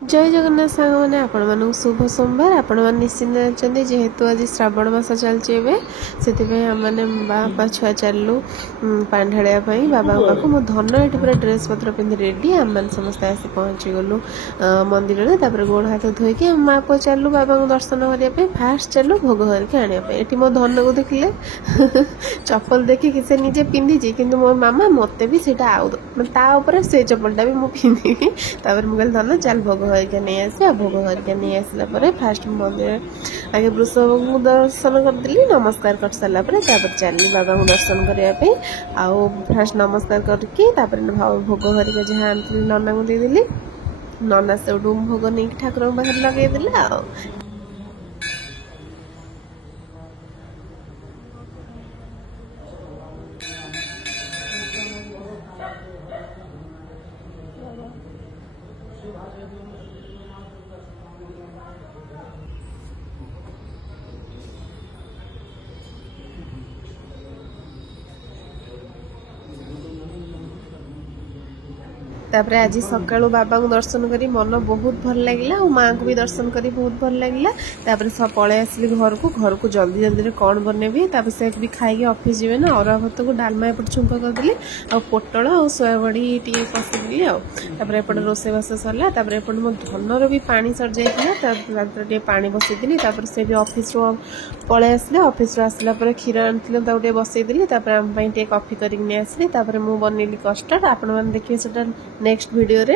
जय जगन्नाथ सांग मैंने आपण मानक शुभ सोमवार आपण मैंने निश्चिंत जानते जेहेतु आज श्रावण मास चलती से आमने बापा छुआ चलू पानी ढाड़ापी बाबा पाक मो धन ये पूरा ड्रेस पत्र पिंधि रेडी आम मैंने समस्त आसी पहुँची गलु मंदिर में गोड़ हाथ धोईकी माँ पुआ चलू बाबा को दर्शन करने फास्ट चलू भोग हरिक आने मो धन को देखिले चप्पल देखिए से निजे पिंधि कि मो मामा मत भी सीटा आउे से चप्पलटा भी मुझे पिंधि मुझे धन चल भोग हरिका नहीं आसा भोग हरिका नहीं आसला फास्ट मंदिर आगे वृषभ को दर्शन करदेली नमस्कार कर सारा चली बाबा को दर्शन करने आउ फास्ट नमस्कार करके भोग हरिका जहाँ आनी नना को देदेली नना से भोग नहीं ठाकुर पाखे लगेदेले आ तापर आज सका बाबा को दर्शन करी मन बहुत भल लगे और माँ को भी दर्शन करी बहुत भल लगे तापर सब पलि आसली घर को जल्दी जल्दी कौन बनैबी तापर से भी खाई ऑफिस जीवे ना अरुआ भात को डालमा एपट छुंक करदेली आ पोटल और सोयाबड़ी टी पसदेली आपर एपटे रोषेबास सरला तापर एपटे मो धनर भी पानी सर जाइए पानी बसईदी से भी ऑफिस पलि आसले ऑफिस आसला क्षीर आनी बसईदी आम कॉफी करके आसली मुझे बनैली कस्टर्ड आपण मैंने देखिए नेक्स्ट वीडियो रे।